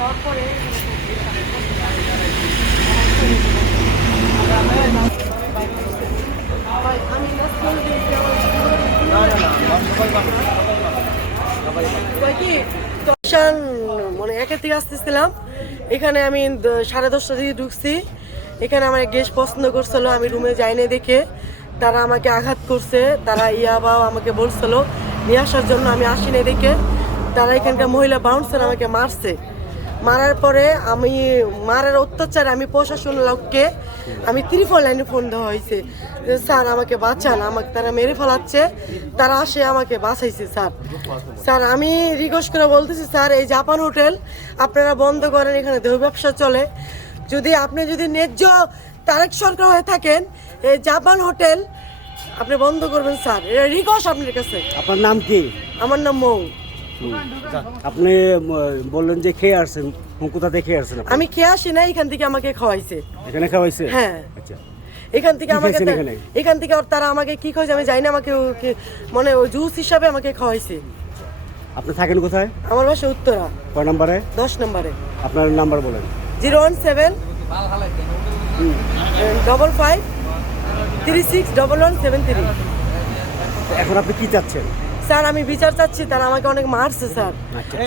যাওয়ার পরে মানে একের থেকে আসতেছিলাম এখানে আমি 10:30 দিকে ঢুকছি। এখানে আমার গেস্ট পছন্দ করছিল, আমি রুমে যাইনি দেখে তারা আমাকে আঘাত করছে। তারা ইয়াবাও আমাকে বলছিল নিয়ে আসার জন্য, আমি আসিনি দেখে তারা এখানকার মহিলা বাউন্সার আমাকে মারছে। মারার পরে আমি মারার অত্যাচারে আমি প্রশাসন লোককে আমি 3 লাইনে ফোন দেওয়া হয়েছে যে স্যার আমাকে বাঁচান, আমাকে তারা মেরে ফেলাচ্ছে। তারা আসে আমাকে বাঁচাইছে। স্যার আমি রিকোয়েস্ট করে বলতেছি স্যার এই জাপান হোটেল আপনারা বন্ধ করেন, এখানে দেহ ব্যবসা চলে। আপনি যদি ন্যায্য তারেক সরকার হয়ে থাকেন এই জাপান হোটেল আপনি বন্ধ করবেন স্যার, এটা রিকোয়েস্ট আপনার কাছে। আপনার নাম কি? আমার নাম মৌ। আপনি বললেন যে খেয়ে আসছেন, কোথা থেকে খেয়ে আসছেন? আমি খেয়ে আসি না, এখান থেকে আমাকে খাওয়াইছে। এখানে খাওয়াইছে? হ্যাঁ। আচ্ছা, এখান থেকে আমাকে এখানে তারা আমাকে কি খাওয়াইছে আমি জানি না, আমাকে মানে ওই জুস হিসাবে আমাকে খাওয়াইছে। আপনি থাকেন কোথায়? আমার বাসা উত্তরা। কয় নম্বরে? 10 নম্বরে। আপনার নাম্বার বলেন। 017 55 36 1173। এখন আপনি কি চাচ্ছেন? স্যার আমি বিচার চাচ্ছি, তারা আমাকে অনেক মারছে স্যার।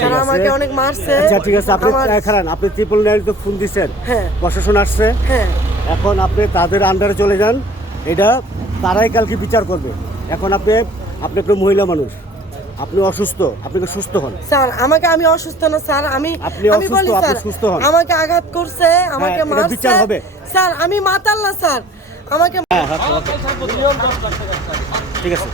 তারা আমাকে অনেক মারছে। আচ্ছা ঠিক আছে, আপনি খারান, আপনি 999 তো ফোন দিচ্ছেন, হ্যাঁ প্রশাসন আসছে, হ্যাঁ। এখন আপনি তাদের আন্ডারে চলে যান, এটা তারাই কালকে বিচার করবে। এখন আপনি একটা মহিলা মানুষ, আপনি অসুস্থ, আপনাকে সুস্থ হন। স্যার আমি অসুস্থ না স্যার, আমি বলি স্যার সুস্থ হন। আমাকে আঘাত করছে, আমাকে মারছে, বিচার হবে স্যার। আমি মাতাল না স্যার, আমাকে ঠিক আছে।